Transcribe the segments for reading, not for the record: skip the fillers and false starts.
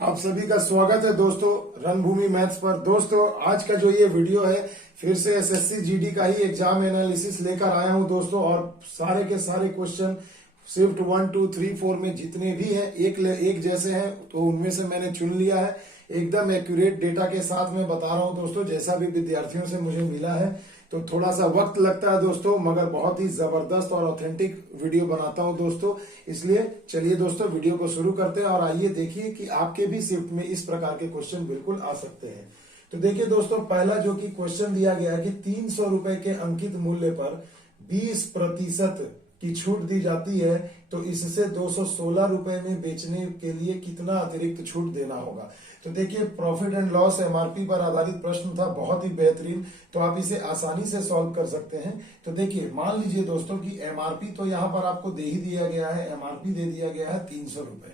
आप सभी का स्वागत है दोस्तों रणभूमि मैथ्स पर। दोस्तों आज का जो ये वीडियो है फिर से एसएससी जीडी का ही एग्जाम एनालिसिस लेकर आया हूं दोस्तों। और सारे के सारे क्वेश्चन शिफ्ट 1 2 3 4 में जितने भी हैं एक जैसे हैं, तो उनमें से मैंने चुन लिया है। एकदम एक्यूरेट डेटा के साथ मैं बता रहा हूं दोस्तों, जैसा भी विद्यार्थियों से मुझे मिला है। तो थोड़ा सा वक्त लगता है दोस्तों, मगर बहुत ही जबरदस्त और ऑथेंटिक वीडियो बनाता हूं दोस्तों। इसलिए चलिए दोस्तों वीडियो को शुरू करते हैं और आइए देखिए कि आपके भी शिफ्ट में इस प्रकार के क्वेश्चन बिल्कुल आ सकते हैं। तो देखिए दोस्तों, पहला जो कि क्वेश्चन दिया गया है कि 300 रुपए के अंकित मूल्य पर 20% की छूट दी जाती है, तो इससे 216 रुपए में बेचने के लिए कितना अतिरिक्त छूट देना होगा। तो देखिए, प्रॉफिट एंड लॉस एमआरपी पर आधारित प्रश्न था, बहुत ही बेहतरीन। तो आप इसे आसानी से सॉल्व कर सकते हैं। तो देखिए, मान लीजिए दोस्तों कि एमआरपी तो यहां पर आपको दे ही दिया गया है, एमआरपी दे दिया गया है 300 रुपए।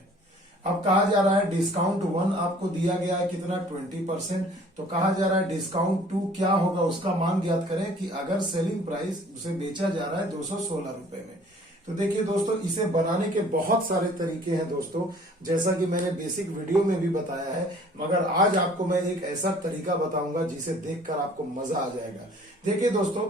अब कहा जा रहा है डिस्काउंट 1 आपको दिया गया है कितना, 20%। तो कहा जा रहा है डिस्काउंट 2 क्या होगा, उसका मान ज्ञात करें कि अगर सेलिंग प्राइस उसे बेचा जा रहा है 216 रुपए में। तो देखिए दोस्तों, इसे बनाने के बहुत सारे तरीके हैं दोस्तों, जैसा कि मैंने बेसिक वीडियो में भी बताया है। मगर आज आपको मैं एक ऐसा तरीका बताऊंगा जिसे देखकर आपको मजा आ जाएगा। देखिए दोस्तों,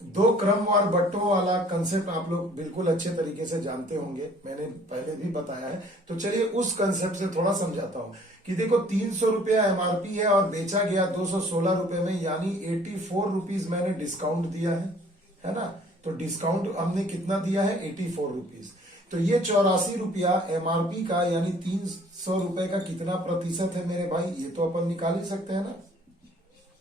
दो क्रमवार बट्टों वाला कंसेप्ट आप लोग बिल्कुल अच्छे तरीके से जानते होंगे, मैंने पहले भी बताया है। तो चलिए उस कंसेप्ट से थोड़ा समझाता हूं कि देखो, 300 रुपया एमआरपी है और बेचा गया 216 रुपए में, यानी 84 रुपीज मैंने डिस्काउंट दिया है ना। तो डिस्काउंट हमने कितना दिया है, 84 रुपीज। तो ये 84 रुपया एमआरपी का, यानी 300 रुपए का कितना प्रतिशत है मेरे भाई, ये तो अपन निकाल ही सकते हैं ना।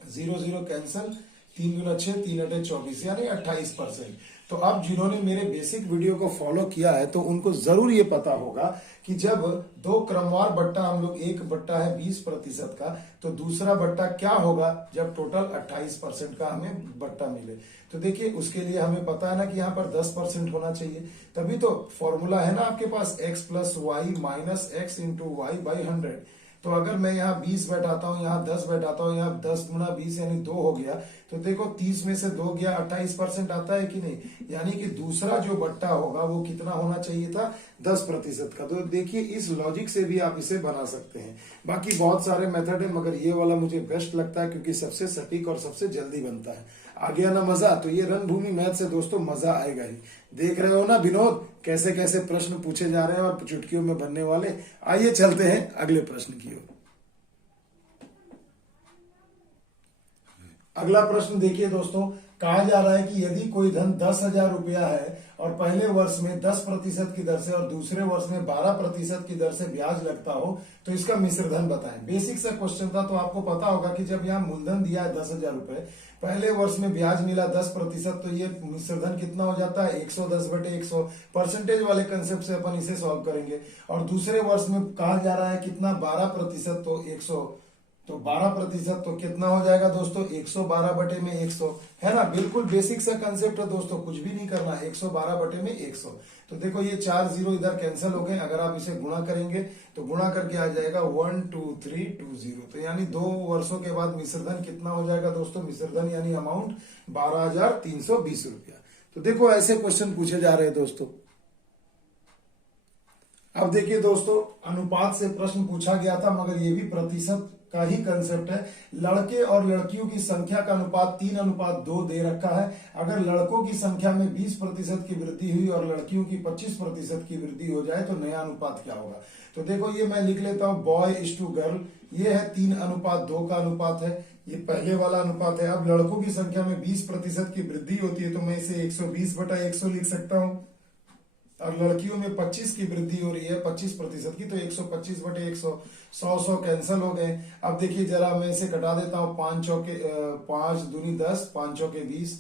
0 0 कैंसल, 3 दूना 6, 3 अटे 24, यानी 28%। तो अब जिन्होंने मेरे बेसिक वीडियो को फॉलो किया है तो उनको जरूर ये पता होगा कि जब दो क्रमवार बट्टा हम लोग, एक बट्टा है 20% का, तो दूसरा बट्टा क्या होगा जब टोटल 28% का हमें बट्टा मिले। तो देखिए, उसके लिए हमें पता है ना कि यहाँ पर 10% होना चाहिए। तभी तो फॉर्मूला है ना आपके पास, x plus Y minus X into Y by 100। तो अगर मैं यहाँ 20 बैठाता हूँ, यहाँ 10 बैठाता हूँ, यहाँ 10 गुना 20 यानी 2 हो गया। तो देखो 30 में से 2 गया, 28% आता है कि नहीं। यानी कि दूसरा जो बट्टा होगा वो कितना होना चाहिए था, 10% का। तो देखिए, इस लॉजिक से भी आप इसे बना सकते हैं। बाकी बहुत सारे मेथड है, मगर ये वाला मुझे बेस्ट लगता है क्योंकि सबसे सटीक और सबसे जल्दी बनता है। आ गया ना मजा। तो ये रणभूमि मैथ से दोस्तों मजा आएगा ही। देख रहे हो ना विनोद, कैसे कैसे प्रश्न पूछे जा रहे हैं और चुटकियों में बनने वाले। आइए चलते हैं अगले प्रश्न की ओर। अगला प्रश्न देखिए दोस्तों, कहा जा रहा है कि यदि कोई धन 10,000 रुपया है और पहले वर्ष में 10% की दर से और दूसरे वर्ष में 12% की दर से ब्याज लगता हो, तो इसका मिश्र धन बताएं। बेसिक सा क्वेश्चन था, तो आपको पता होगा कि जब यहाँ मूलधन दिया है 10,000 रुपए, पहले वर्ष में ब्याज मिला 10%, तो ये मिश्र धन कितना हो जाता है, 110/100। परसेंटेज वाले कंसेप्ट से अपन इसे सॉल्व करेंगे। और दूसरे वर्ष में कहा जा रहा है कितना, 12%, तो 100, तो 12% तो कितना हो जाएगा दोस्तों, 112/100, है ना। बिल्कुल बेसिक सा कंसेप्ट है दोस्तों, कुछ भी नहीं करना, 112/100। तो देखो ये 4 0 इधर कैंसिल हो गए। अगर आप इसे गुणा करेंगे तो गुणा करके आ जाएगा 12320। तो यानी 2 वर्षों के बाद मिश्रधन कितना हो जाएगा दोस्तों, मिश्रधन यानी अमाउंट 12,320 रुपया। तो देखो ऐसे क्वेश्चन पूछे जा रहे हैं दोस्तों। अब देखिए दोस्तों, अनुपात से प्रश्न पूछा गया था, मगर ये भी प्रतिशत का ही कंसेप्ट है। लड़के और लड़कियों की संख्या का अनुपात 3:2 दे रखा है। अगर लड़कों की संख्या में 20% की वृद्धि हुई और लड़कियों की 25% की वृद्धि हो जाए तो नया अनुपात क्या होगा। तो देखो, ये मैं लिख लेता हूं, बॉय इज टू गर्ल, ये है 3:2 का अनुपात है, ये पहले वाला अनुपात है। अब लड़कों की संख्या में 20% की वृद्धि होती है, तो मैं इसे 120/100 लिख सकता हूं। और लड़कियों में 25 की वृद्धि हो रही है, 25% की, तो 125/100, 100 कैंसल हो गए। अब देखिए जरा मैं इसे कटा देता हूं, 5 चौके 5 दूनी 10, 5 चौके 20,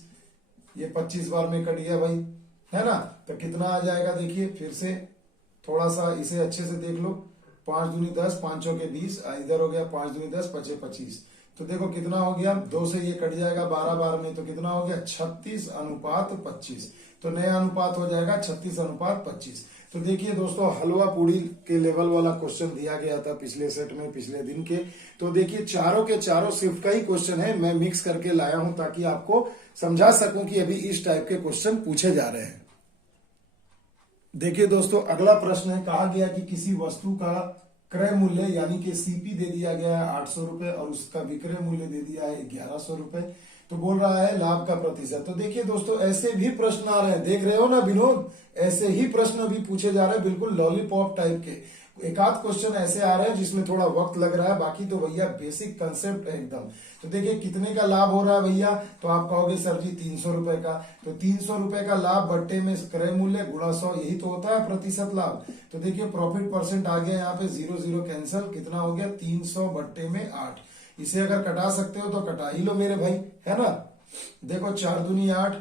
ये 25 बार में कट गया भाई, है ना। तो कितना आ जाएगा, देखिए फिर से थोड़ा सा इसे अच्छे से देख लो, 5 दूनी 10, 5 चौके 20, इधर हो गया 5 दूनी 10, 25। तो देखो कितना हो गया, 2 से ये कट जाएगा 12 बार में, तो कितना हो गया, 36:25। तो नया अनुपात हो जाएगा 36:25। तो देखिए दोस्तों, हलवा पूड़ी के लेवल वाला क्वेश्चन दिया गया था पिछले सेट में, पिछले दिन के। तो देखिए चारों के चारों शिफ्ट का ही क्वेश्चन है, मैं मिक्स करके लाया हूं ताकि आपको समझा सकूं कि अभी इस टाइप के क्वेश्चन पूछे जा रहे हैं। देखिए दोस्तों, अगला प्रश्न है, कहा गया कि किसी वस्तु का क्रय मूल्य यानी कि सीपी दे दिया गया है 800 रुपए और उसका विक्रय मूल्य दे दिया है 1100 रुपए। तो बोल रहा है लाभ का प्रतिशत। तो देखिए दोस्तों, ऐसे भी प्रश्न आ रहे हैं, देख रहे हो ना विनोद, ऐसे ही प्रश्न भी पूछे जा रहे हैं, बिल्कुल लॉलीपॉप टाइप के। एक आध क्वेश्चन ऐसे आ रहे हैं जिसमें थोड़ा वक्त लग रहा है, बाकी तो भैया बेसिक कंसेप्ट है एकदम। तो देखिए कितने का लाभ हो रहा है भैया, तो आप कहोगे सर जी 300 रुपए का। तो 300 रुपए का लाभ बट्टे में क्रय मूल्य गुणा 100, यही तो होता है प्रतिशत लाभ। तो देखिए प्रॉफिट परसेंट आ गया यहाँ पे, 0 कैंसिल, कितना हो गया 300 बट्टे में 8। इसे अगर कटा सकते हो तो कटा ही लो मेरे भाई, है ना। देखो 4 दूनी 8,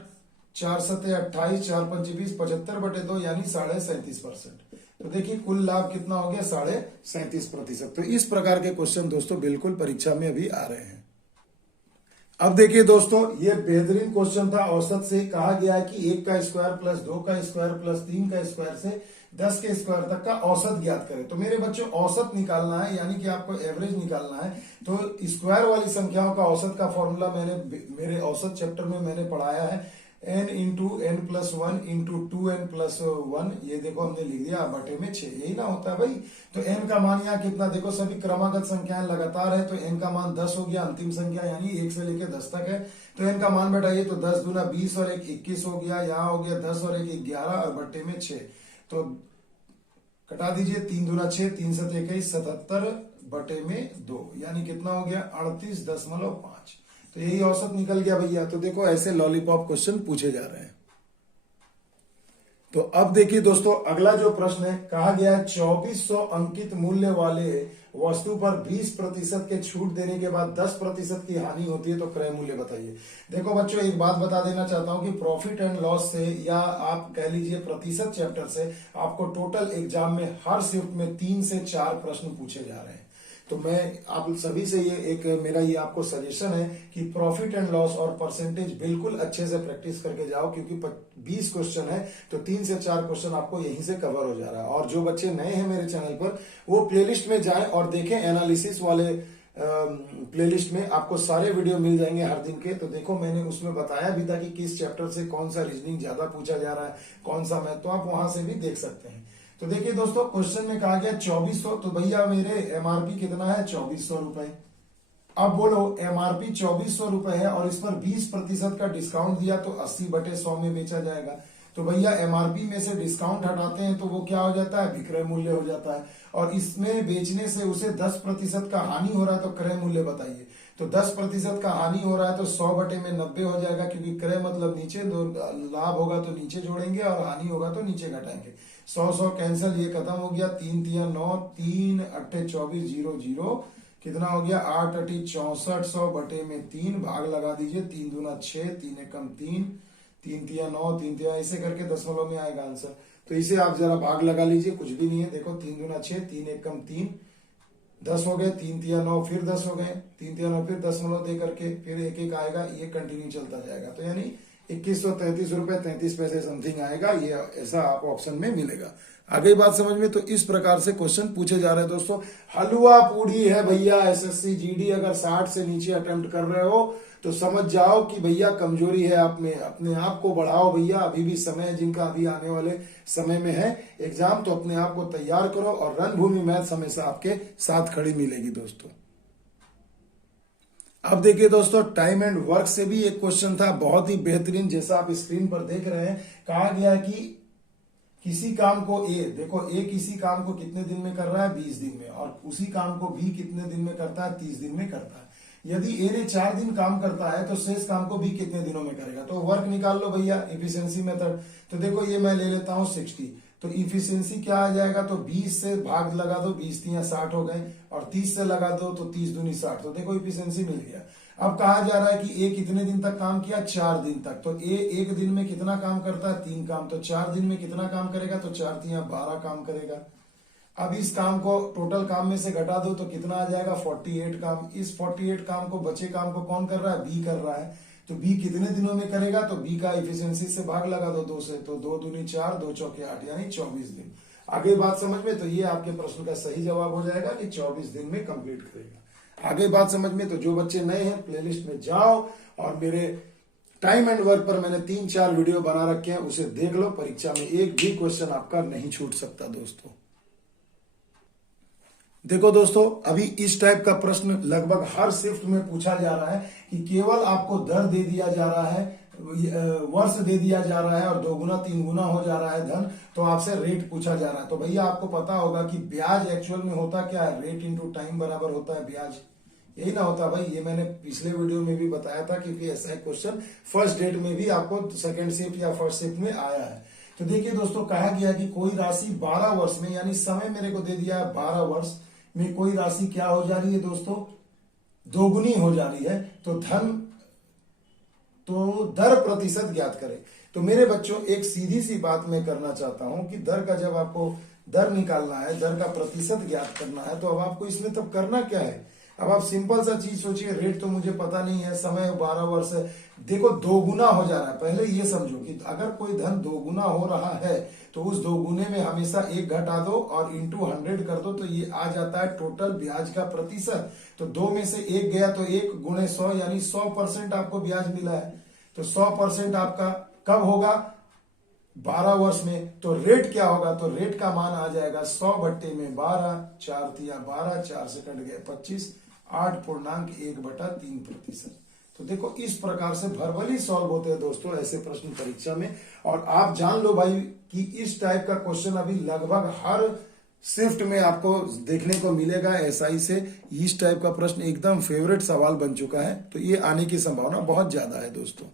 4 सत्ते 28, 4 पंचे 20, 75 बटे 2 यानी 37.5%। तो देखिए कुल लाभ कितना हो गया 37.5%। तो इस प्रकार के क्वेश्चन दोस्तों बिल्कुल परीक्षा में अभी आ रहे हैं। अब देखिए दोस्तों, ये बेहतरीन क्वेश्चन था। औसत से कहा गया है कि 1 का स्क्वायर प्लस 2 का स्क्वायर प्लस 3 का स्क्वायर से 10 के स्क्वायर तक का औसत ज्ञात करें। तो मेरे बच्चों औसत निकालना है, यानी कि आपको एवरेज निकालना है। तो स्क्वायर वाली संख्याओं का औसत का फॉर्मूला मैंने मेरे औसत चैप्टर में मैंने पढ़ाया है, n into N plus 1 into 2n plus 1। ये देखो हमने लिख दिया बटे में 6, यही ना होता है भाई। तो n का मान यहाँ कितना, देखो सभी क्रमागत संख्याएं लगातार है, तो n का मान 10 हो गया, अंतिम संख्या यानी 1 से लेकर 10 तक है। तो n का मान बैठाइए, तो 10 दूना 20 और 1 21 हो गया, यहाँ हो गया 10 और 1 11 और बट्टे में 6। तो कटा दीजिए, 3 दूना 6, 3 7 21, 77 बटे में 2 यानी कितना हो गया 38.5। तो यही औसत निकल गया भैया। तो देखो ऐसे लॉलीपॉप क्वेश्चन पूछे जा रहे हैं। तो अब देखिए दोस्तों, अगला जो प्रश्न है, कहा गया है 2400 अंकित मूल्य वाले वस्तु पर 20% के छूट देने के बाद 10% की हानि होती है, तो क्रय मूल्य बताइए। देखो बच्चों, एक बात बता देना चाहता हूं कि प्रॉफिट एंड लॉस से, या आप कह लीजिए प्रतिशत चैप्टर से, आपको टोटल एग्जाम में हर शिफ्ट में 3 से 4 प्रश्न पूछे जा रहे हैं। तो मैं आप सभी से ये एक मेरा ये आपको सजेशन है कि प्रॉफिट एंड लॉस और परसेंटेज बिल्कुल अच्छे से प्रैक्टिस करके जाओ, क्योंकि 20 क्वेश्चन है तो 3 से 4 क्वेश्चन आपको यहीं से कवर हो जा रहा है। और जो बच्चे नए हैं मेरे चैनल पर, वो प्लेलिस्ट में जाएं और देखें, एनालिसिस वाले प्लेलिस्ट में आपको सारे वीडियो मिल जाएंगे हर दिन के। तो देखो मैंने उसमें बताया भी था कि किस चैप्टर से कौन सा रीजनिंग ज्यादा पूछा जा रहा है, कौन सा मैथ, तो आप वहां से भी देख सकते हैं। तो देखिए दोस्तों, क्वेश्चन में कहा गया 2400, तो भैया मेरे एमआरपी कितना है 2400 रुपए। अब बोलो एमआरपी 2400 रुपए है और इस पर 20% का डिस्काउंट दिया, तो 80/100 में बेचा जाएगा। तो भैया एमआरपी में से डिस्काउंट हटाते हैं तो वो क्या हो जाता है, विक्रय मूल्य हो जाता है। और इसमें बेचने से उसे 10% का हानि हो रहा है, तो क्रय मूल्य बताइए। तो 10% का हानि हो रहा है तो 100/90 हो जाएगा, क्योंकि क्रय मतलब नीचे, लाभ होगा तो नीचे जोड़ेंगे और हानि होगा तो नीचे घटाएंगे। 100 कैंसिल, ये खत्म हो गया, 3 तिया 9, 3 8 24 0 0, कितना हो गया 8 8 64, 100/3 भाग लगा दीजिए, 3 दूना 6, 3 एकम 3, 3 तिया 9, 3 तिया, ऐसे करके दशमलव में आएगा आंसर। तो इसे आप जरा भाग लगा लीजिए, कुछ भी नहीं है। देखो 3 दूना 6, 3 एकम 3, 10 हो गए, 3 तिया 9, फिर 10 हो गए, 3 तिया 9, फिर दशमलव दे करके फिर एक एक आएगा, ये कंटिन्यू चलता जाएगा। तो यानी 2133 रुपए 33 पैसे समथिंग आएगा, ये ऐसा आपको ऑप्शन में मिलेगा। आगे बात समझ में। तो इस प्रकार से क्वेश्चन पूछे जा रहे हैं दोस्तों। हलवा पूरी है भैया, एसएससी जीडी अगर 60 से नीचे अटेम्प्ट कर रहे हो तो समझ जाओ कि भैया कमजोरी है आप में। अपने आप को बढ़ाओ भैया, अभी भी समय है, जिनका अभी आने वाले समय में है एग्जाम, तो अपने आप को तैयार करो। और रणभूमि मैथ्स हमेशा आपके साथ खड़ी मिलेगी दोस्तों। अब देखिए दोस्तों, टाइम एंड वर्क से भी एक क्वेश्चन था, बहुत ही बेहतरीन, जैसा आप स्क्रीन पर देख रहे हैं। कहा गया है कि किसी काम को ए, देखो ए किसी काम को कितने दिन में कर रहा है 20 दिन में, और उसी काम को बी कितने दिन में करता है 30 दिन में करता है। यदि ए ने 4 दिन काम करता है तो शेष काम को बी कितने दिनों में करेगा। तो वर्क निकाल लो भैया, इफिशियंसी मेथड। तो देखो ये मैं ले लेता हूं 60, तो इफिशियंसी क्या आ जाएगा, तो 20 से भाग लगा दो, 20 तिया 60 हो गए, और 30 से लगा दो तो 30 दूनी 60। तो देखो इफिशियंसी मिल गया। अब कहा जा रहा है कि ए कितने दिन तक काम किया, 4 दिन तक। तो ए एक दिन में कितना काम करता है 3 काम, तो 4 दिन में कितना काम करेगा, तो 4 तिया 12 काम करेगा। अब इस काम को टोटल काम में से घटा दो तो कितना आ जाएगा 48 काम। इस 48 काम को, बचे काम को कौन कर रहा है, बी कर रहा है। तो बी कितने दिनों में करेगा, तो बी का इफिशियंसी से भाग लगा दो 2 से, तो 2 दूनी 4, 2 चौके 8 यानी 24 दिन। आगे बात समझ में। तो ये आपके प्रश्न का सही जवाब हो जाएगा कि 24 दिन में कंप्लीट करेगा। आगे बात समझ में। तो जो बच्चे नए हैं प्लेलिस्ट में जाओ, और मेरे टाइम एंड वर्क पर मैंने 3-4 वीडियो बना रखे हैं, उसे देख लो। परीक्षा में एक भी क्वेश्चन आपका नहीं छूट सकता दोस्तों। देखो दोस्तों, अभी इस टाइप का प्रश्न लगभग हर शिफ्ट में पूछा जा रहा है कि केवल आपको दर दे दिया जा रहा है, वर्ष दे दिया जा रहा है और 2 गुना 3 गुना हो जा रहा है धन, तो आपसे रेट पूछा जा रहा है। तो भैया आपको पता होगा कि ब्याज एक्चुअल में होता क्या है, रेट इंटू टाइम बराबर होता है ब्याज, यही ना होता भाई। ये मैंने पिछले वीडियो में भी बताया था, क्योंकि ऐसा क्वेश्चन फर्स्ट डेट में भी आपको सेकंड शिफ्ट या फर्स्ट शिफ्ट में आया है। तो देखिए दोस्तों, कहा गया कि कोई राशि 12 वर्ष में, यानी समय मेरे को दे दिया है 12 वर्ष में कोई राशि क्या हो जा रही है दोस्तों, दोगुनी हो जा रही है। तो दर प्रतिशत ज्ञात करें। तो मेरे बच्चों, एक सीधी सी बात मैं करना चाहता हूं कि दर का, जब आपको दर निकालना है, दर का प्रतिशत ज्ञात करना है, तो अब आपको इसमें तब करना क्या है। अब आप सिंपल सा चीज सोचिए, रेट तो मुझे पता नहीं है, समय 12 वर्ष है, देखो 2 गुना हो जा रहा है। पहले ये समझो कि अगर कोई धन 2 गुना हो रहा है तो उस 2 गुने में हमेशा 1 घटा दो और इंटू 100 कर दो, तो ये आ जाता है टोटल ब्याज का प्रतिशत। तो 2 में से 1 गया तो 1 गुणे 100, यानी 100% आपको ब्याज मिला है। तो 100% आपका कब होगा, 12 वर्ष में। तो रेट क्या होगा, तो रेट का मान आ जाएगा 100 बट्टे में 12, 4 तिया 12, 4 से कट गए 25, 8.1/3%। तो देखो, इस प्रकार से वर्बली सॉल्व होते हैं दोस्तों ऐसे प्रश्न परीक्षा में। और आप जान लो भाई कि इस टाइप का क्वेश्चन अभी लगभग हर शिफ्ट में आपको देखने को मिलेगा एसआई से। इस टाइप का प्रश्न एकदम फेवरेट सवाल बन चुका है, तो ये आने की संभावना बहुत ज्यादा है दोस्तों।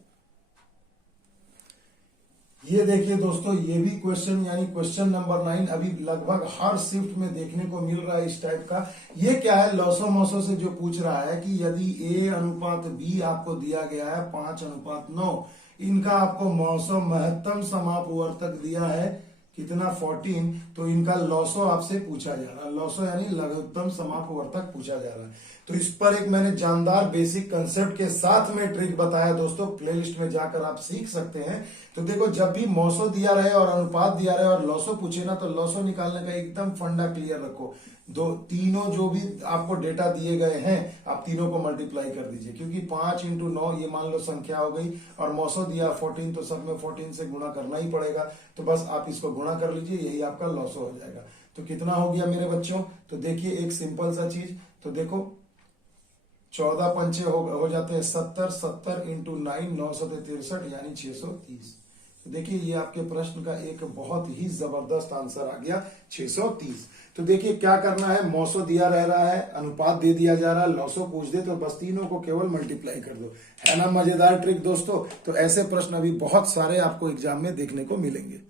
ये देखिए दोस्तों, ये भी क्वेश्चन, यानी क्वेश्चन नंबर 9 अभी लगभग हर शिफ्ट में देखने को मिल रहा है इस टाइप का। ये क्या है, लॉसो मौसो से जो पूछ रहा है कि यदि A अनुपात B आपको दिया गया है 5:9, इनका आपको मौसो महत्तम समापवर्तक दिया है कितना 14, तो इनका लॉसो आपसे पूछा जा रहा है। लॉसो यानी लघुत्तम समापवर्तक पूछा जा रहा है। तो इस पर एक मैंने जानदार बेसिक कंसेप्ट के साथ में ट्रिक बताया दोस्तों, प्लेलिस्ट में जाकर आप सीख सकते हैं। तो देखो, जब भी मौसो दिया रहे और अनुपात दिया रहे और लॉसो पूछे ना, तो लॉसो निकालने का एकदम फंडा क्लियर रखो। तीनों जो भी आपको डेटा दिए गए हैं, आप तीनों को मल्टीप्लाई कर दीजिए, क्योंकि 5 × 9 ये मान लो संख्या हो गई, और मौसो दिया 14, तो सब में 14 से गुणा करना ही पड़ेगा। तो बस आप इसको गुणा कर लीजिए, यही आपका लॉसो हो जाएगा। तो कितना हो गया मेरे बच्चों, तो देखिए एक सिंपल सा चीज, तो देखो 14 पंचे हो जाते हैं 70, 70 × 9, 9 × 63, यानी 630। तो देखिए, ये आपके प्रश्न का एक बहुत ही जबरदस्त आंसर आ गया, 630। तो देखिए क्या करना है, मौसो दिया रह रहा है, अनुपात दे दिया जा रहा है, लॉसो पूछ दे, तो बस तीनों को केवल मल्टीप्लाई कर दो। है ना मजेदार ट्रिक दोस्तों। तो ऐसे प्रश्न अभी बहुत सारे आपको एग्जाम में देखने को मिलेंगे।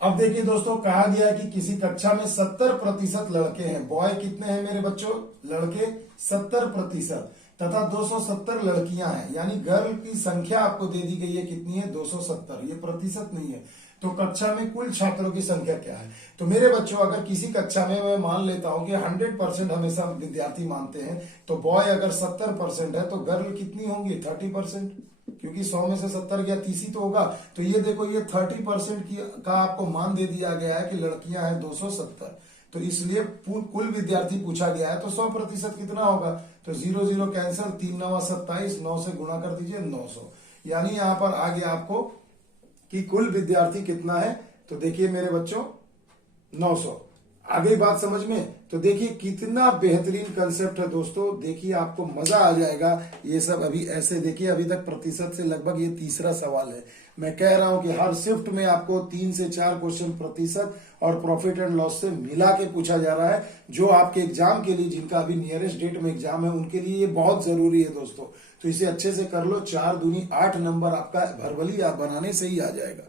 अब देखिए दोस्तों, कहा गया कि किसी कक्षा में 70% लड़के हैं। बॉय कितने हैं मेरे बच्चों, लड़के 70%, तथा 270 लड़कियां हैं, यानी गर्ल की संख्या आपको दे दी गई है कितनी है, 270। ये प्रतिशत नहीं है। तो कक्षा में कुल छात्रों की संख्या क्या है। तो मेरे बच्चों, अगर किसी कक्षा में मैं मान लेता हूं कि 100% हमेशा विद्यार्थी मानते हैं, तो बॉय अगर 70% है, तो गर्ल कितनी होंगी, 30%, क्योंकि 100 में से 70 गया 30 ही तो होगा। तो ये देखो, ये 30% का आपको मान दे दिया गया है कि लड़कियां हैं 270। तो इसलिए कुल विद्यार्थी पूछा गया है, तो 100% कितना होगा, तो 0 0 कैंसिल, 3 9 27, 9 से गुणा कर दीजिए 900, यानी यहां पर आ गया आपको कि कुल विद्यार्थी कितना है। तो देखिए मेरे बच्चों 900। आ गई बात समझ में। तो देखिए कितना बेहतरीन कंसेप्ट है दोस्तों, देखिए आपको मजा आ जाएगा ये सब। अभी ऐसे देखिए, अभी तक प्रतिशत से लगभग ये तीसरा सवाल है। मैं कह रहा हूं कि हर शिफ्ट में आपको 3 से 4 क्वेश्चन प्रतिशत और प्रॉफिट एंड लॉस से मिला के पूछा जा रहा है, जो आपके एग्जाम के लिए, जिनका अभी नियरेस्ट डेट में एग्जाम है, उनके लिए ये बहुत जरूरी है दोस्तों। तो इसे अच्छे से कर लो, 4 दूनी 8 नंबर आपका वर्बली आप बनाने से ही आ जाएगा।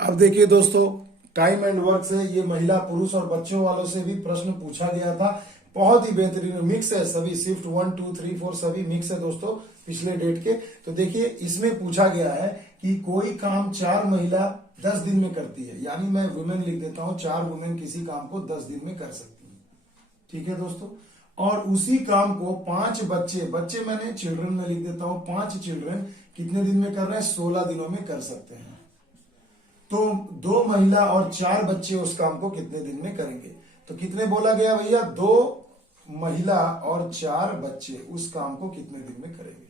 अब देखिए दोस्तों, टाइम एंड वर्क से ये महिला पुरुष और बच्चों वालों से भी प्रश्न पूछा गया था। बहुत ही बेहतरीन मिक्स है, सभी शिफ्ट 1 2 3 4 सभी मिक्स है दोस्तों पिछले डेट के। तो देखिए इसमें पूछा गया है कि कोई काम 4 महिला 10 दिन में करती है, यानी मैं वुमेन लिख देता हूं, 4 वुमेन किसी काम को 10 दिन में कर सकती है। ठीक है दोस्तों। और उसी काम को 5 बच्चे मैंने चिल्ड्रन में लिख देता हूं, 5 चिल्ड्रन कितने दिन में कर रहे हैं, 16 दिनों में कर सकते हैं। तो 2 महिला और 4 बच्चे उस काम को कितने दिन में करेंगे। तो कितने बोला गया भैया, 2 महिला और 4 बच्चे उस काम को कितने दिन में करेंगे।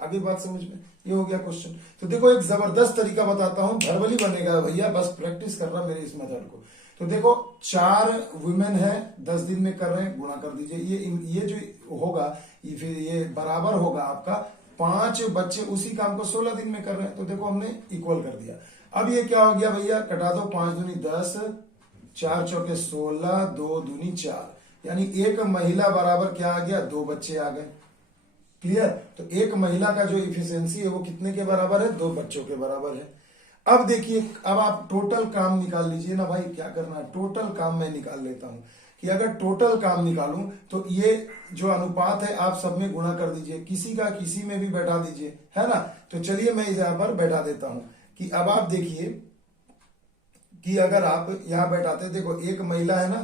आगे बात समझ में, ये हो गया क्वेश्चन। तो देखो एक जबरदस्त तरीका बताता हूं, वर्बली बनेगा भैया, बस प्रैक्टिस करना मेरे इस मेथड को। तो देखो 4 वुमेन है, 10 दिन में कर रहे हैं, गुणा कर दीजिए, ये जो होगा ये फिर ये बराबर होगा आपका 5 बच्चे उसी काम को 16 दिन में कर रहे हैं। तो देखो हमने इक्वल कर दिया। अब ये क्या हो गया भैया, कटा दो, 5 दूनी 10, 4 चौके 16, 2 दूनी 4, यानी एक महिला बराबर क्या आ गया, 2 बच्चे आ गए। क्लियर। तो एक महिला का जो इफिशियंसी है वो कितने के बराबर है, 2 बच्चों के बराबर है। अब देखिए, अब आप टोटल काम निकाल लीजिए ना भाई, क्या करना है, टोटल काम मैं निकाल लेता हूं कि अगर टोटल काम निकालूं तो ये जो अनुपात है आप सब में गुणा कर दीजिए, किसी का किसी में भी बैठा दीजिए, है ना। तो चलिए मैं यहां पर बैठा देता हूं कि अब आप देखिए कि अगर आप यहां बैठाते, देखो एक महिला है ना,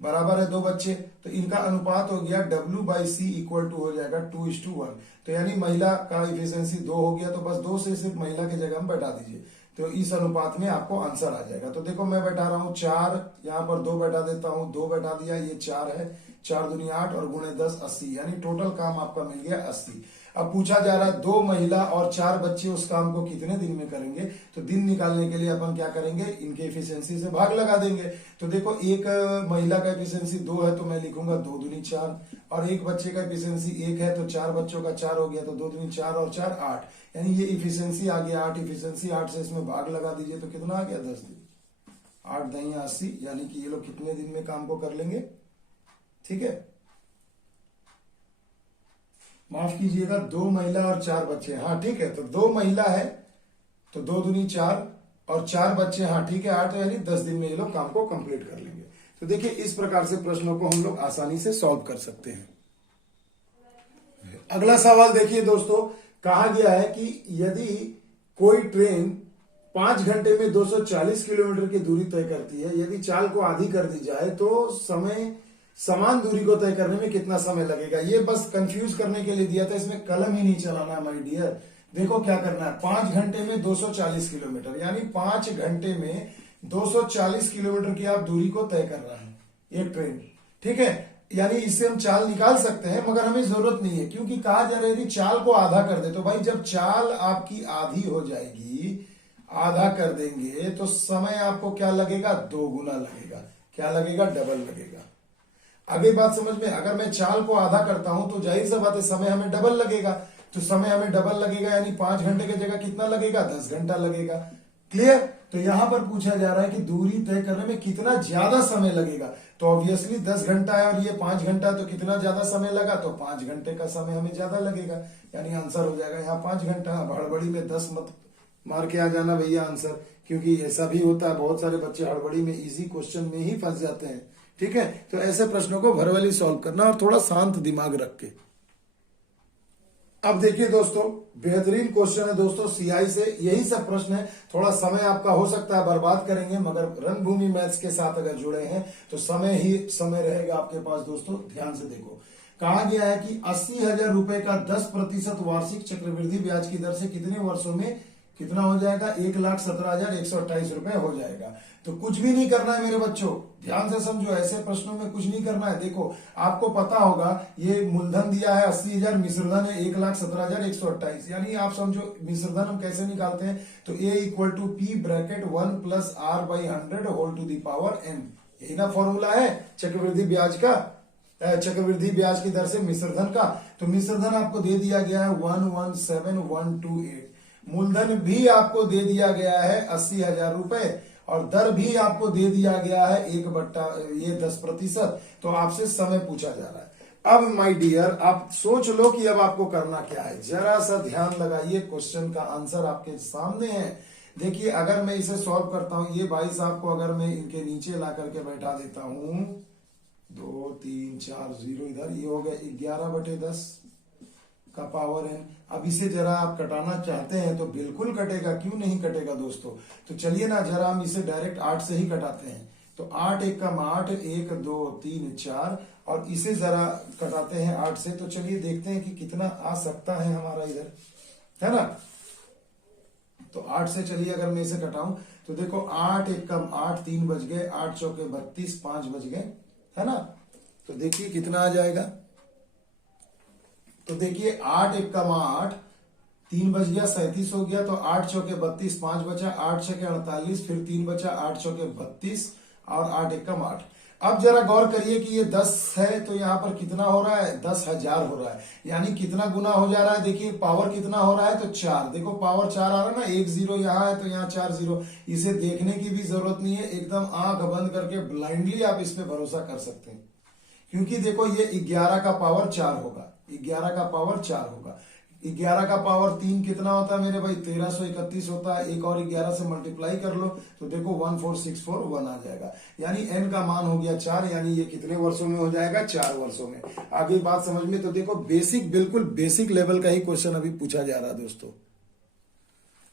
बराबर है 2 बच्चे, तो इनका अनुपात हो गया W/C इक्वल टू हो जाएगा 2:1। तो यानी महिला का इफिशियंसी 2 हो गया, तो बस 2 से सिर्फ महिला की जगह हम बैठा दीजिए, तो इस अनुपात में आपको आंसर आ जाएगा। तो देखो मैं बैठा रहा हूं 4, यहां पर 2 बैठा देता हूं, 2 बैठा दिया, ये 4 है, 4 दूनी 8 और गुणे 10 80, यानी टोटल काम आपका मिल गया 80। अब पूछा जा रहा है 2 महिला और 4 बच्चे उस काम को कितने दिन में करेंगे, तो दिन निकालने के लिए अपन क्या करेंगे, इनके इफिशियंसी से भाग लगा देंगे। तो देखो एक महिला का इफिशियंसी 2 है, तो मैं लिखूंगा 2 दूनी 4, और एक बच्चे का इफिशियंसी 1 है, तो 4 बच्चों का 4 हो गया, तो 2 दूनी 4 और 4 8, यानी ये इफिशियंसी आ गया 8, इफिशियंसी 8 से इसमें भाग लगा दीजिए, तो कितना आ गया, 10 दिन, 8 दही 80, यानी कि ये लोग कितने दिन में काम को कर लेंगे। ठीक है, माफ कीजिएगा, 2 महिला और 4 बच्चे, हाँ ठीक है, तो 2 महिला है तो 2 दूनी 4 और 4 बच्चे, हाँ ठीक है 8, यानी 10 दिन में ये लोग काम को कंप्लीट कर लेंगे। तो देखिए इस प्रकार से प्रश्नों को हम लोग आसानी से सॉल्व कर सकते हैं। अगला सवाल देखिए दोस्तों, कहा गया है कि यदि कोई ट्रेन 5 घंटे में 240 किलोमीटर की दूरी तय करती है, यदि चाल को आधी कर दी जाए तो समय समान दूरी को तय करने में कितना समय लगेगा। ये बस कंफ्यूज करने के लिए दिया था, इसमें कलम ही नहीं चलाना माय डियर। देखो क्या करना है, 5 घंटे में 240 किलोमीटर, यानी 5 घंटे में 240 किलोमीटर की आप दूरी को तय कर रहा है एक ट्रेन। ठीक है, यानी इससे हम चाल निकाल सकते हैं, मगर हमें जरूरत नहीं है, क्योंकि कहा जा रहा है यदि चाल को आधा कर दे, तो भाई जब चाल आपकी आधी हो जाएगी, आधा कर देंगे, तो समय आपको क्या लगेगा, 2 गुना लगेगा। क्या लगेगा, डबल लगेगा। आगे बात समझ में, अगर मैं चाल को आधा करता हूं तो जाहिर सी बात है समय हमें डबल लगेगा, तो समय हमें डबल लगेगा, यानी 5 घंटे की जगह कितना लगेगा, 10 घंटा लगेगा। क्लियर। तो यहां पर पूछा जा रहा है कि दूरी तय करने में कितना ज्यादा समय लगेगा, तो ऑब्वियसली 10 घंटा है और ये 5 घंटा, तो कितना ज्यादा समय लगा, तो 5 घंटे का समय हमें ज्यादा लगेगा, यानी आंसर हो जाएगा यहाँ 5 घंटा। हड़बड़ी में 10 मत मार के आ जाना भैया आंसर, क्योंकि ऐसा भी होता है, बहुत सारे बच्चे हड़बड़ी में इजी क्वेश्चन में ही फंस जाते हैं। ठीक है, तो ऐसे प्रश्नों को वर्बली सॉल्व करना और थोड़ा शांत दिमाग रख के। अब देखिए दोस्तों, बेहतरीन क्वेश्चन है दोस्तों सीआई से, यही सब प्रश्न है। थोड़ा समय आपका हो सकता है बर्बाद करेंगे, मगर रंगभूमि मैथ्स के साथ अगर जुड़े हैं तो समय ही समय रहेगा आपके पास। दोस्तों ध्यान से देखो, कहा गया है कि 80,000 रुपए का 10% वार्षिक चक्रवृद्धि ब्याज की दर से कितने वर्षों में कितना हो जाएगा, 1,17,128 रुपए हो जाएगा। तो कुछ भी नहीं करना है मेरे बच्चों, ध्यान से समझो, ऐसे प्रश्नों में कुछ नहीं करना है। देखो आपको पता होगा ये मूलधन दिया है 80,000, मिश्रधन है 1,17,128, यानी आप समझो मिश्रधन हम कैसे निकालते हैं, तो A equal to P bracket 1 plus R/100 whole to the power n, यही ना फॉर्मूला है चक्रवृद्धि ब्याज का, चक्रवृद्धि ब्याज की दर से मिश्रधन का। तो मिश्रधन आपको दे दिया गया है 117,128, मूलधन भी आपको दे दिया गया है 80,000 रुपए, और दर भी आपको दे दिया गया है 10%। तो आपसे समय पूछा जा रहा है। अब माय डियर आप सोच लो कि अब आपको करना क्या है, जरा सा ध्यान लगाइए, क्वेश्चन का आंसर आपके सामने है। देखिए अगर मैं इसे सॉल्व करता हूं, ये 22 आपको अगर मैं इनके नीचे ला करके बैठा देता हूं, 2 3 4 0 इधर, ये हो गया 11/10 का पावर है। अब इसे जरा आप कटाना चाहते हैं तो बिल्कुल कटेगा, क्यों नहीं कटेगा दोस्तों। तो चलिए ना जरा हम इसे डायरेक्ट 8 से ही कटाते हैं। तो 8 1 कम 8, 1 2 3 4, और इसे जरा कटाते हैं 8 से। तो चलिए देखते हैं कि कितना आ सकता है हमारा इधर, है ना। तो 8 से चलिए अगर मैं इसे कटाऊं तो देखो 8 1 कम 8, 3 बज गए, 8 चौके 32, 5 बज गए, है ना। तो देखिए कितना आ जाएगा, तो देखिए 8 1 कम 8, 3 बज गया 37 हो गया, तो 8 चौके 32, 5 बचा, 8 छके 48, फिर 3 बचा, 8 चौके 32 और 8 एकम 8। अब जरा गौर करिए कि ये 10 है तो यहाँ पर कितना हो रहा है, 10,000 हो रहा है, यानी कितना गुना हो जा रहा है। देखिए पावर कितना हो रहा है, तो 4, देखो पावर 4 आ रहा है ना, 1 0 यहाँ है तो यहाँ 4 0। इसे देखने की भी जरूरत नहीं है, एकदम आंख बंद करके ब्लाइंडली आप इस पे भरोसा कर सकते हैं, क्योंकि देखो ये 11 का पावर 4 होगा, 11 का पावर 4 होगा। 11 का पावर 3 कितना होता है मेरे भाई, 1331 होता है। एक और 11 से मल्टीप्लाई कर लो तो देखो 14641 आ जाएगा, यानी n का मान हो गया 4, यानी ये कितने वर्षों में हो जाएगा, 4 वर्षों में। आगे बात समझ में, तो देखो बेसिक, बिल्कुल बेसिक लेवल का ही क्वेश्चन अभी पूछा जा रहा है दोस्तों।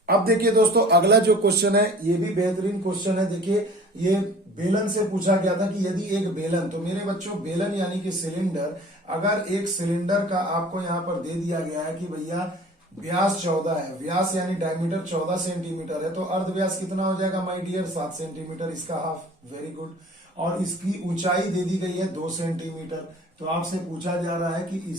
अब देखिए दोस्तों अगला जो क्वेश्चन है ये भी बेहतरीन क्वेश्चन है। देखिए ये बेलन से पूछा गया था कि यदि एक बेलन, तो मेरे बच्चों बेलन यानी कि सिलेंडर, अगर एक सिलेंडर का आपको यहाँ पर दे दिया गया है कि भैया व्यास 14 है, व्यास यानी डायमीटर 14 सेंटीमीटर है, तो अर्ध व्यास कितना हो जाएगा माय डियर, 7 सेंटीमीटर, इसका हाफ, वेरी गुड। और इसकी ऊंचाई दे दी गई है 2 सेंटीमीटर। तो आपसे पूछा जा रहा है कि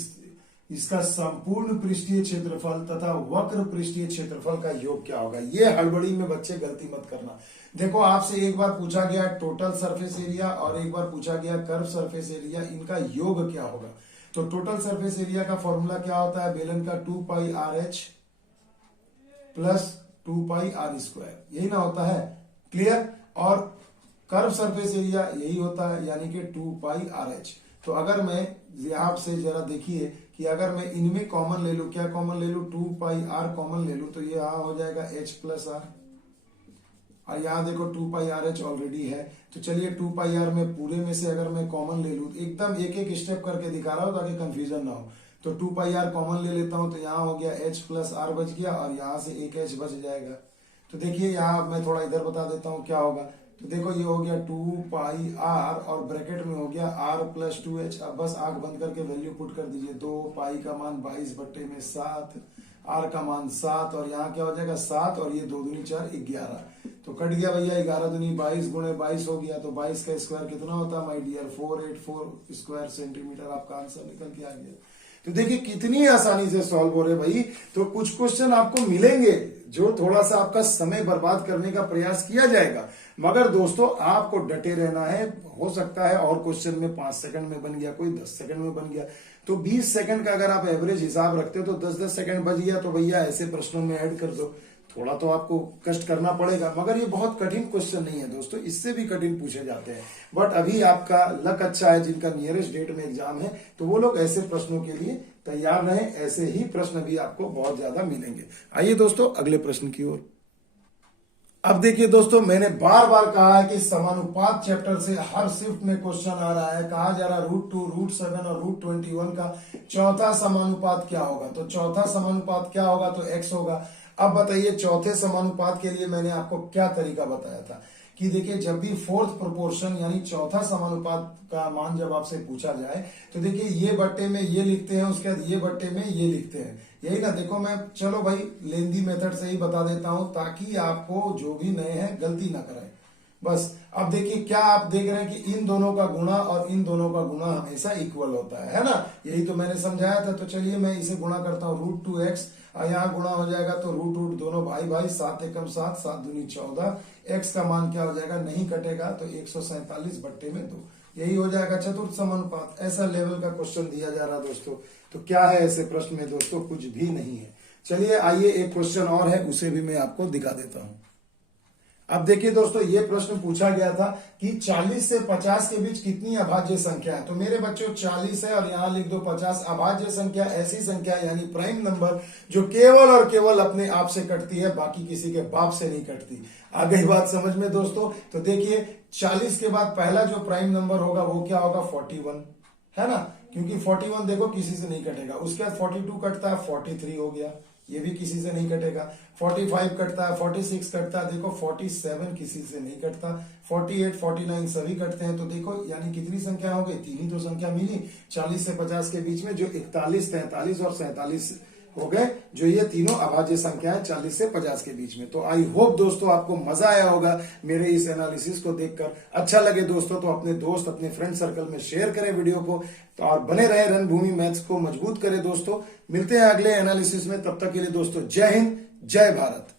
इसका संपूर्ण पृष्ठीय क्षेत्रफल तथा वक्र पृष्ठीय क्षेत्रफल का योग क्या होगा। ये हड़बड़ी में बच्चे गलती मत करना। देखो आपसे एक बार पूछा गया टोटल सरफेस एरिया और एक बार पूछा गया कर्व सरफेस एरिया, इनका योग क्या होगा। तो टोटल सरफेस एरिया का फॉर्मूला क्या होता है, बेलन का 2 पाई RH प्लस 2 पाई R², यही ना होता है, क्लियर। और कर्व सरफेस एरिया यही होता है, यानी कि 2 पाई RH। तो अगर मैं यहां से जरा देखिए कि अगर मैं इनमें कॉमन ले लूं, क्या कॉमन ले लूं, 2 पाई R कॉमन ले लूं, तो ये यहां हो जाएगा H प्लस R, और यहाँ देखो 2 पाई RH ऑलरेडी है। तो चलिए 2 पाई R में पूरे में से अगर मैं कॉमन ले लूं, एकदम एक एक स्टेप करके दिखा रहा हूं ताकि कंफ्यूजन ना हो। तो 2 पाई R कॉमन ले लेता हूं, तो यहाँ हो गया H प्लस R बच गया, और यहाँ से एक H बच जाएगा। तो देखिए यहाँ मैं थोड़ा इधर बता देता हूँ क्या होगा। तो देखो ये हो गया 2 पाई R और ब्रैकेट में हो गया R प्लस 2H। अब बस आंख बंद करके वैल्यू पुट कर दीजिए, 2 पाई का मान 22/7, R का मान 7, और यहाँ क्या हो जाएगा 7, और ये 2 दूनी 4, 11। तो कट गया भैया, 11 दूनी 22 गुणे 22 हो गया, तो 22 का स्क्वायर कितना होता है माय डियर, 484 स्क्वायर सेंटीमीटर। आपका आंसर निकल के आ गया। तो देखिए कितनी आसानी से सॉल्व हो रहे भाई। तो कुछ क्वेश्चन आपको मिलेंगे जो थोड़ा सा आपका समय बर्बाद करने का प्रयास किया जाएगा, मगर दोस्तों आपको डटे रहना है। हो सकता है और क्वेश्चन में 5 सेकंड में बन गया, कोई 10 सेकंड में बन गया, तो 20 सेकंड का अगर आप एवरेज हिसाब रखते हो तो 10-10 सेकंड बच गया, तो भैया ऐसे प्रश्नों में ऐड कर दो। थोड़ा तो आपको कष्ट करना पड़ेगा, मगर ये बहुत कठिन क्वेश्चन नहीं है दोस्तों, इससे भी कठिन पूछे जाते हैं। बट अभी आपका लक अच्छा है, जिनका नियरेस्ट डेट में एग्जाम है, तो वो लोग ऐसे प्रश्नों के लिए तैयार रहें। ऐसे ही प्रश्न भी आपको बहुत ज्यादा मिलेंगे। आइए दोस्तों अगले प्रश्न की ओर। अब देखिए दोस्तों, मैंने बार बार कहा है कि समानुपात चैप्टर से हर शिफ्ट में क्वेश्चन आ रहा है। कहा जा रहा है √2, √7 और √21 का चौथा समानुपात क्या होगा। तो चौथा समानुपात क्या होगा, तो x होगा। अब बताइए चौथे समानुपात के लिए मैंने आपको क्या तरीका बताया था कि देखिए जब भी फोर्थ प्रोपोर्शन यानी चौथा समानुपात का मान जब आपसे पूछा जाए, तो देखिए ये बट्टे में ये लिखते हैं, उसके बाद ये बट्टे में ये लिखते हैं, यही ना। देखो मैं चलो भाई लेंदी मेथड से ही बता देता हूं ताकि आपको जो भी नए हैं गलती ना कराए बस। अब देखिए क्या आप देख रहे हैं कि इन दोनों का गुणा और इन दोनों का गुणा हमेशा इक्वल होता है ना। यही तो मैंने समझाया था। तो चलिए मैं इसे गुणा करता हूँ, √2x, और यहाँ गुणा हो जाएगा तो √√ दोनों भाई भाई, 7 एकम 7, 7 दूनी 14। x का मान क्या हो जाएगा, नहीं कटेगा, तो 147 बट्टे में 2, यही हो जाएगा चतुर्थ समानुपात। ऐसा लेवल का क्वेश्चन दिया जा रहा है दोस्तों। तो क्या है ऐसे प्रश्न में दोस्तों, कुछ भी नहीं है। चलिए आइए एक क्वेश्चन और है, उसे भी मैं आपको दिखा देता हूं। अब देखिए दोस्तों, ये प्रश्न पूछा गया था कि 40 से 50 के बीच कितनी अभाज्य संख्या है। तो मेरे बच्चों 40 है और यहां लिख दो 50। अभाज्य संख्या ऐसी संख्या यानी प्राइम नंबर जो केवल और केवल अपने आप से कटती है, बाकी किसी के बाप से नहीं कटती। आ गई बात समझ में दोस्तों। तो देखिए 40 के बाद पहला जो प्राइम नंबर होगा वो क्या होगा, 41 है ना, क्योंकि 41 देखो किसी से नहीं कटेगा। उसके बाद 42 कटता है, 43 हो गया, ये भी किसी से नहीं कटेगा। 45 कटता है, 46 कटता है, देखो 47 किसी से नहीं कटता, 48, 49 सभी कटते हैं। तो देखो यानी कितनी संख्या हो गई, 3 ही तो संख्या मिली 40 से 50 के बीच में, जो 41, 43 और 47 हो गए, जो ये तीनों अभाज्य संख्याएं 40 से 50 के बीच में। तो आई होप दोस्तों आपको मजा आया होगा मेरे इस एनालिसिस को देखकर। अच्छा लगे दोस्तों तो अपने दोस्त, अपने फ्रेंड सर्कल में शेयर करें वीडियो को, तो और बने रहे रणभूमि मैथ्स को मजबूत करें दोस्तों। मिलते हैं अगले एनालिसिस में, तब तक के लिए दोस्तों जय हिंद, जय भारत।